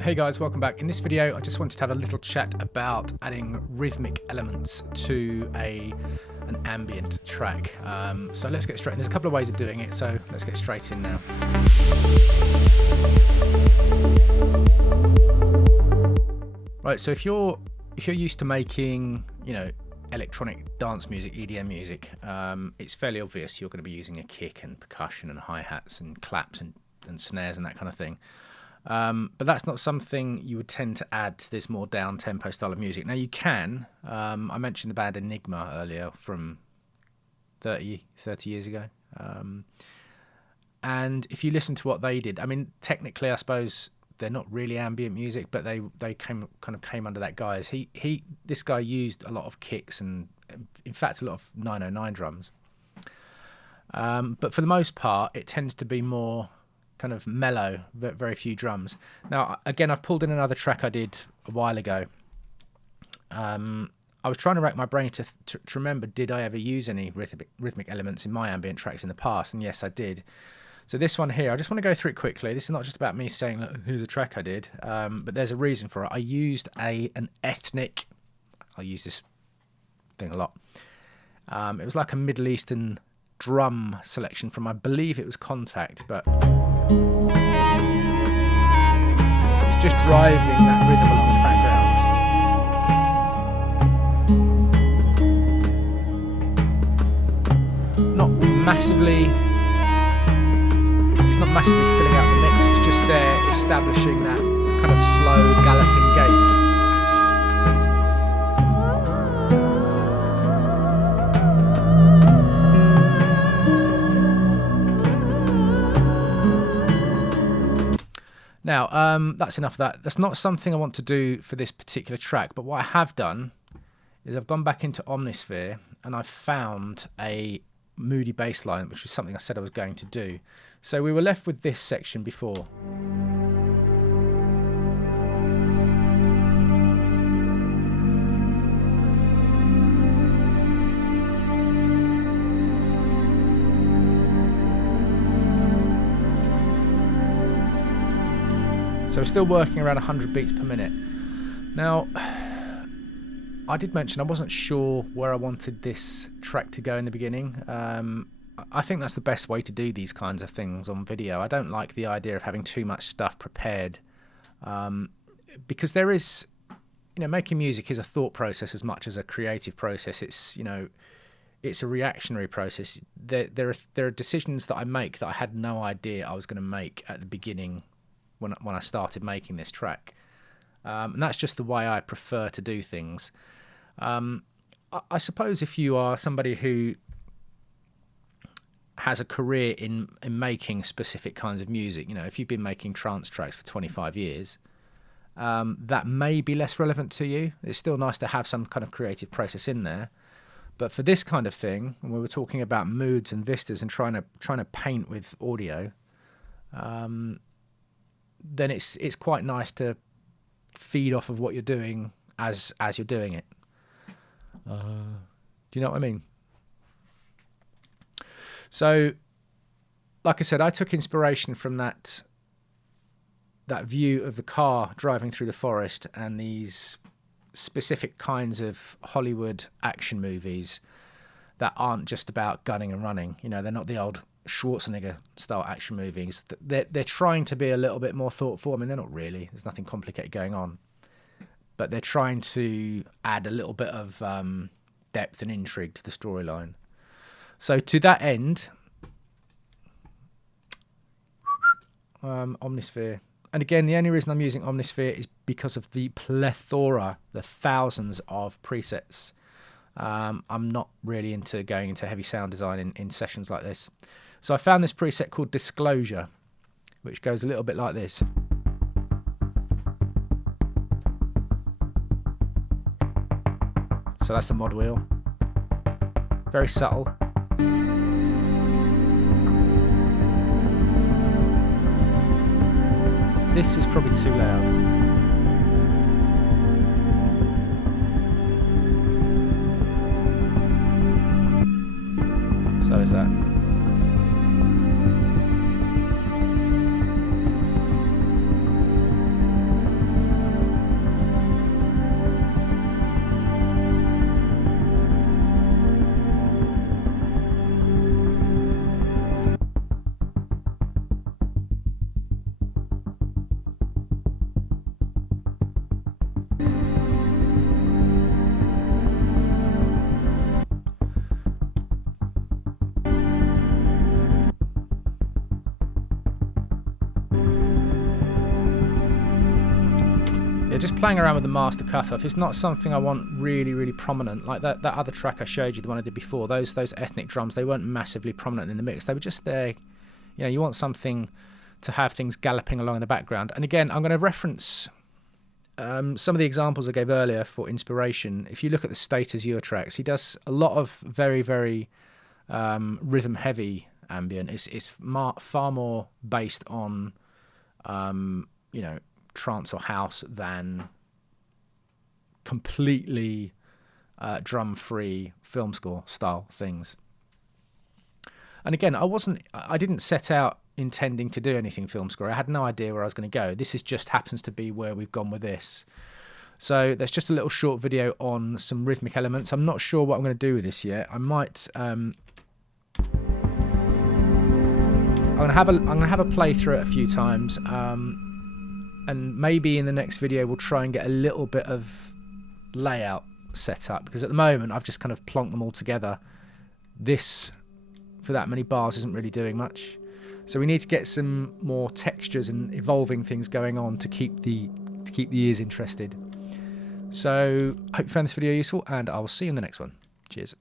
Hey guys, welcome back. In this video I just wanted to have a little chat about adding rhythmic elements to an ambient track. So let's get straight in. There's a couple of ways of doing it, so let's get straight in now. Right, so if you're used to making, electronic dance music, EDM music, it's fairly obvious you're going to be using a kick and percussion and hi-hats and claps and snares and that kind of thing. But that's not something you would tend to add to this more down-tempo style of music. Now you can. I mentioned the band Enigma earlier from 30 years ago. And if you listen to what they did, I mean, technically I suppose they're not really ambient music, but they came under that guise. This guy used a lot of kicks and, in fact, a lot of 909 drums. But for the most part, it tends to be more kind of mellow, very few drums. Now, again, I've pulled in another track I did a while ago. I was trying to rack my brain to remember, did I ever use any rhythmic elements in my ambient tracks in the past? And yes, I did. So this one here, I just want to go through it quickly. This is not just about me saying, look, here's a track I did, but there's a reason for it. I used an ethnic, I use this thing a lot. It was like a Middle Eastern drum selection from, I believe it was Contact, but it's just driving that rhythm along in the background. Not massively filling out the mix, it's just there establishing that kind of slow galloping gait. Now, that's enough of that. That's not something I want to do for this particular track, but what I have done is I've gone back into Omnisphere and I've found a moody bass line, which is something I said I was going to do. So we were left with this section before. So we're still working around 100 beats per minute. Now, I did mention I wasn't sure where I wanted this track to go in the beginning. I think that's the best way to do these kinds of things on video. I don't like the idea of having too much stuff prepared, because there is, making music is a thought process as much as a creative process. It's, it's a reactionary process. There are decisions that I make that I had no idea I was going to make at the beginning when I started making this track. And that's just the way I prefer to do things. I suppose if you are somebody who has a career in making specific kinds of music, if you've been making trance tracks for 25 years, that may be less relevant to you. It's still nice to have some kind of creative process in there. But for this kind of thing, when we were talking about moods and vistas and trying to paint with audio, then it's quite nice to feed off of what you're doing as you're doing it. Do you know what I mean? So, like I said, I took inspiration from that view of the car driving through the forest and these specific kinds of Hollywood action movies that aren't just about gunning and running. They're not the old Schwarzenegger style action movies. They're trying to be a little bit more thoughtful. I mean, they're not really. There's nothing complicated going on. But they're trying to add a little bit of depth and intrigue to the storyline. So to that end, Omnisphere. And again, the only reason I'm using Omnisphere is because of the plethora, the thousands of presets. I'm not really into going into heavy sound design in sessions like this. So I found this preset called Disclosure, which goes a little bit like this. So that's the mod wheel. Very subtle. This is probably too loud. So is that. Yeah, just playing around with the master cutoff. It's not something I want really prominent. Like that other track I showed you, the one I did before, those ethnic drums, they weren't massively prominent in the mix. They were just there. You know, you want something to have things galloping along in the background. And again, I'm going to reference some of the examples I gave earlier for inspiration. If you look at the State Azure tracks, he does a lot of very rhythm heavy ambient. It's far more based on you know, trance or house than completely drum free film score style things. And again, I didn't set out intending to do anything film score. I had no idea where I was going to go. This just happens to be where we've gone with this. So there's just a little short video on some rhythmic elements. I'm not sure what I'm going to do with this yet. I might I'm going to have a play through it a few times, and maybe in the next video we'll try and get a little bit of layout set up, because at the moment I've just kind of plonked them all together. This, for that many bars, isn't really doing much. So we need to get some more textures and evolving things going on to keep the ears interested. So I hope you found this video useful, and I will see you in the next one. Cheers.